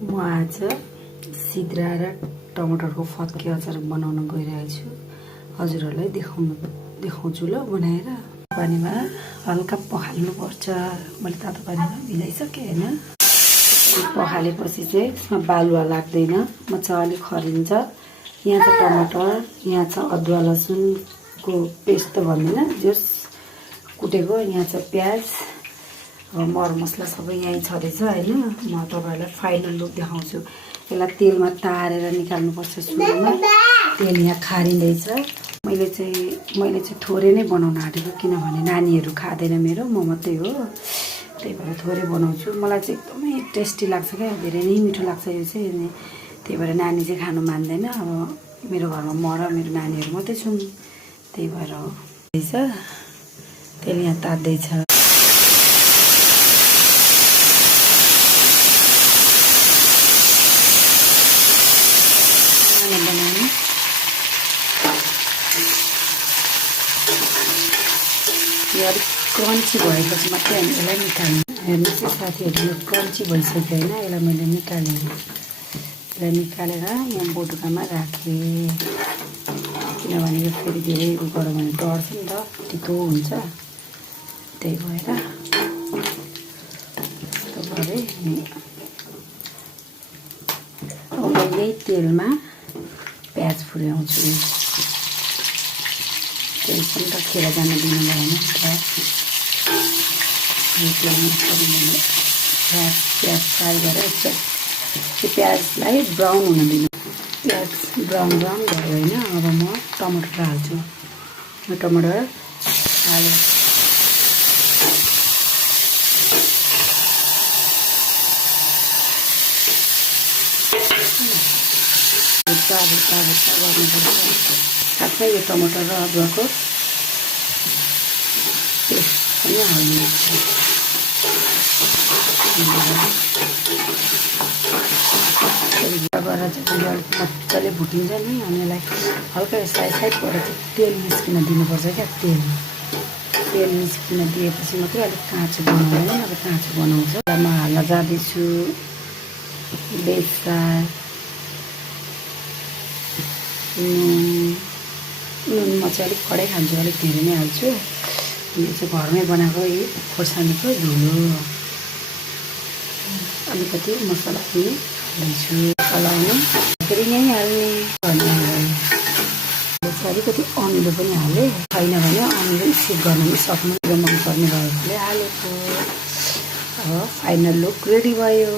म आज सिद्रा र टमाटरको फत्के अचार बनाउन गइरहेको छु। हजुरहरूलाई देखाउँछु ल बनाएर। पानीमा हल्का पखाल्नुपर्छ। मैले तातो पानीमा मिलाइसकेँ हैन। पखालेपछि चाहिँ यसमा बालुवा लाग्दैन, मजाले खरिन्छ। यहाँ छ टमाटर, यहाँ छ अदुवा लसुनको पेस्ट त भन्दैन, जस कुटेको। यहाँ छ प्याज, मरमसला सबै यहीँ छँदैछ हैन। म तपाईँहरूलाई फाइनल लुक देखाउँछु। यसलाई तेलमा तारेर निकाल्नुपर्छ। सुरुमा तेल यहाँ खारिँदैछ। मैले चाहिँ थोरै नै बनाउन आँटेको, किनभने नानीहरू खाँदैन मेरो, म मात्रै हो। त्यही भएर थोरै बनाउँछु। मलाई चाहिँ एकदमै टेस्टी लाग्छ क्या, धेरै नै मिठो लाग्छ यो चाहिँ। त्यही भएर नानी चाहिँ खानु मान्दैन। अब मेरो घरमा म र मेरो नानीहरू मात्रै छौँ, त्यही भएर हो। तेल यहाँ तात्दैछ। बनाउनु यो अलिक क्रन्ची भएपछि मात्रै हामी यसलाई निकाल्नु। हेर्नुहोस् है साथीहरू, यो क्रन्ची भइसक्यो होइन। यसलाई मैले निकालेँ। यसलाई निकालेर यहाँ बोटुकामा राखेँ, किनभने यो फेरि धेरै गऱ्यो भने डढ्छ नि त, तितो हुन्छ। त्यही भएर गरेँ। अब म यही तेलमा प्याज फुल्याउँछु। तेल पनि त खेर जान दिनु भएन। प्याज फ्राई गरेर त्यो प्याजलाई ब्राउन हुन दिनु। प्याज ब्राउन भयो होइन। अब म टमाटर हाल्छु। म टमाटर हालेँ। भुट्टा गर्नुपर्छ। साथै यो टमाटर र अदुवाको पेस्ट पनि हाल्नुपर्छ। गरेर चाहिँ अलिक मजाले भुटिन्छ नि, अनि यसलाई हल्का साइडबाट चाहिँ तेल निस्किन दिनुपर्छ क्या। तेल निस्किन दिएपछि मात्रै अलिक काँचो बनाउँदैन, अब काँचो बनाउँछ। म हाल्न जाँदैछु बेसार, नुन म चाहिँ अलिक कडै खान्छु, अलिक धेरै नै हाल्छु। यो चाहिँ घरमै बनाएको यही खोर्सानीको झोल हो। अलिकति मसला पनि हाल्दैछु। चलाउने फेरि यहीँ हाल्ने भन्ने अलिकति अमिलो पनि हालेँ। छैन भने अमिलो स्किप गर्न पनि सक्नु, मन पर्ने भएकोले हालेको। अब फाइनल लुक रेडी भयो।